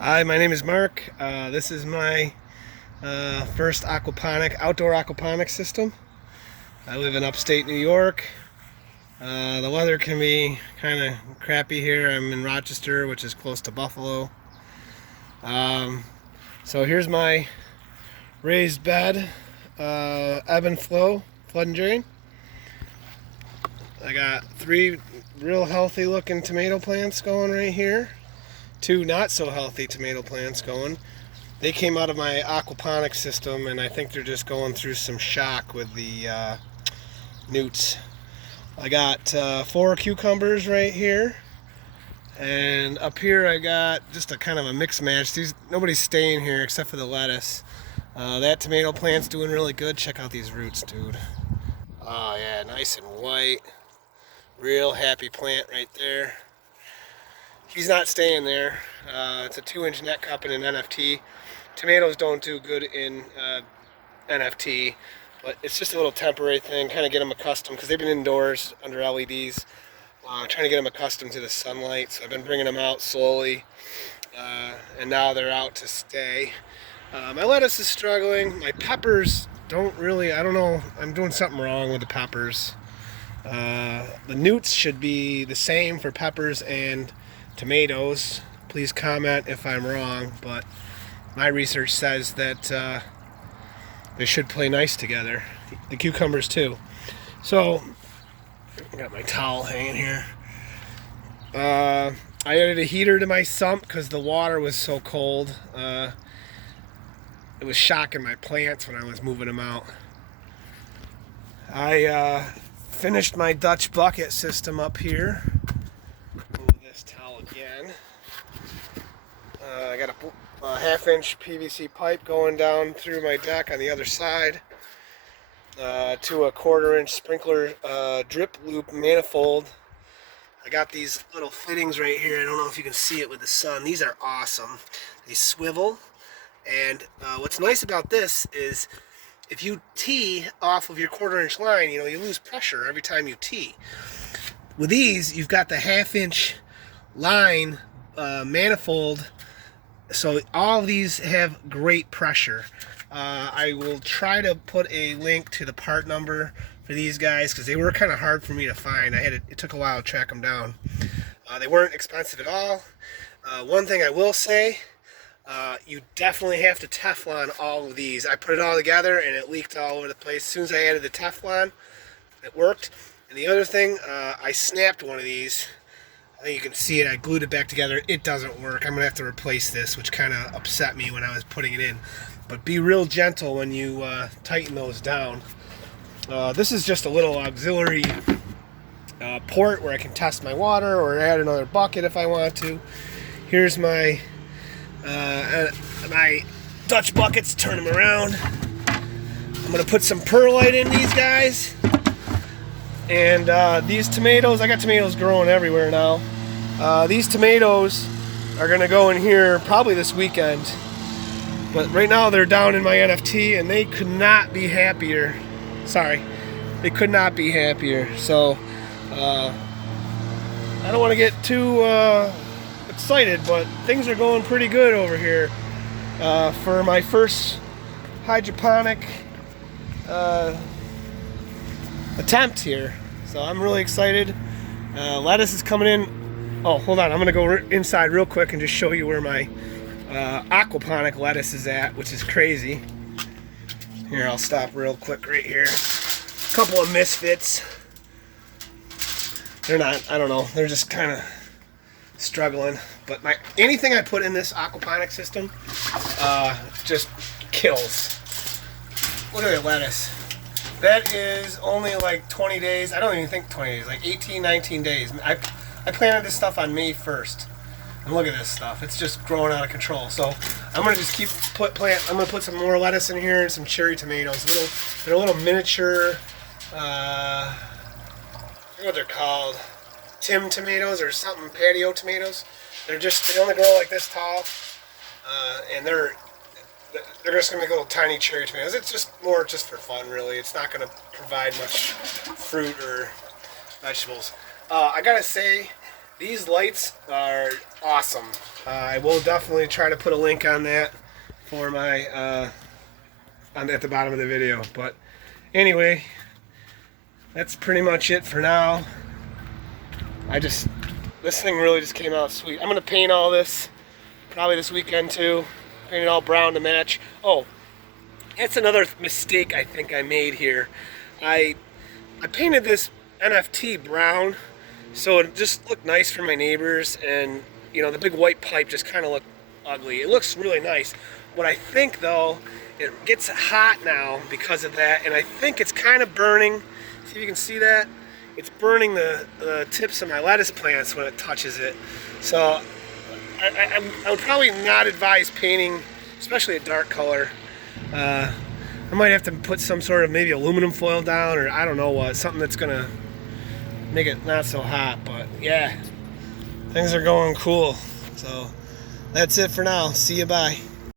Hi, my name is Mark. This is my first outdoor aquaponic system. I live in upstate New York. The weather can be kind of crappy here. I'm in Rochester, which is close to Buffalo. Um, so here's my raised bed, ebb and flow, flood and drain. I got 3 real healthy looking tomato plants going right here. 2 not so healthy tomato plants going. They came out of my aquaponic system, and I think they're just going through some shock with the newts. I got 4 cucumbers right here, and up here I got just a kind of a mix match. Nobody's staying here except for the lettuce. That tomato plant's doing really good. Check out these roots, dude. Oh yeah, nice and white. Real happy plant right there. He's not staying there. It's a 2-inch net cup and an NFT. Tomatoes don't do good in NFT, but it's just a little temporary thing, kind of get them accustomed, because they've been indoors under LEDs, trying to get them accustomed to the sunlight. So I've been bringing them out slowly, and now they're out to stay. My lettuce is struggling. My peppers don't really, I don't know, I'm doing something wrong with the peppers. The newts should be the same for peppers and tomatoes. Please comment if I'm wrong, but my research says that they should play nice together. The cucumbers too. So I got my towel hanging here. I added a heater to my sump because the water was so cold. It was shocking my plants when I was moving them out. I finished my Dutch bucket system up here. Move this towel again. I got a 1/2-inch PVC pipe going down through my deck on the other side to a 1/4-inch sprinkler drip loop manifold. I got these little fittings right here. I don't know if you can see it with the sun. These are awesome. They swivel, and what's nice about this is if you tee off of your 1/4-inch line, you lose pressure every time you tee. With these, you've got the 1/2-inch line manifold. So all of these have great pressure. I will try to put a link to the part number for these guys because they were kind of hard for me to find. It took a while to track them down. They weren't expensive at all. One thing I will say, you definitely have to Teflon all of these. I put it all together and it leaked all over the place. As soon as I added the Teflon, it worked. And the other thing, I snapped one of these. I think you can see it. I glued it back together. It doesn't work. I'm going to have to replace this, which kind of upset me when I was putting it in. But be real gentle when you tighten those down. This is just a little auxiliary port where I can test my water or add another bucket if I want to. Here's my Dutch buckets. Turn them around. I'm going to put some perlite in these guys. And these tomatoes, I got tomatoes growing everywhere now. These tomatoes are going to go in here probably this weekend. But right now they're down in my NFT and they could not be happier. Sorry. They could not be happier. So I don't want to get too excited, but things are going pretty good over here for my first hydroponic attempt here. So I'm really excited. Lettuce is coming in. Oh, hold on. I'm going to go inside real quick and just show you where my aquaponic lettuce is at, which is crazy. Here, I'll stop real quick right here. A couple of misfits. They're not, I don't know, they're just kind of struggling. But anything I put in this aquaponic system just kills. Look at that lettuce. That is only like 20 days. I don't even think 20 days, like 18, 19 days. I planted this stuff on May 1st. And look at this stuff. It's just growing out of control. So I'm going to just I'm going to put some more lettuce in here and some cherry tomatoes. They're a little miniature, I forget what they're called. Tim tomatoes or something, patio tomatoes. They only grow like this tall. And they're just going to make little tiny cherry tomatoes. It's just more just for fun, really. It's not going to provide much fruit or vegetables. I got to say, These lights are awesome. I will definitely try to put a link on that for my at the bottom of the video. But anyway, that's pretty much it for now. This thing really just came out sweet. I'm gonna paint all this probably this weekend too. Paint it all brown to match. Oh, that's another mistake I think I made here. I painted this NFT brown so it just looked nice for my neighbors, and you know, the big white pipe just kind of looked ugly. It looks really nice. What I think though, it gets hot now because of that, and I think it's kind of burning. See if you can see that? It's burning the tips of my lettuce plants when it touches it. So I would probably not advise painting, especially a dark color. I might have to put some sort of maybe aluminum foil down, or I don't know what, something that's gonna make it not so hot. But yeah, things are going cool. So that's it for now. See you, bye.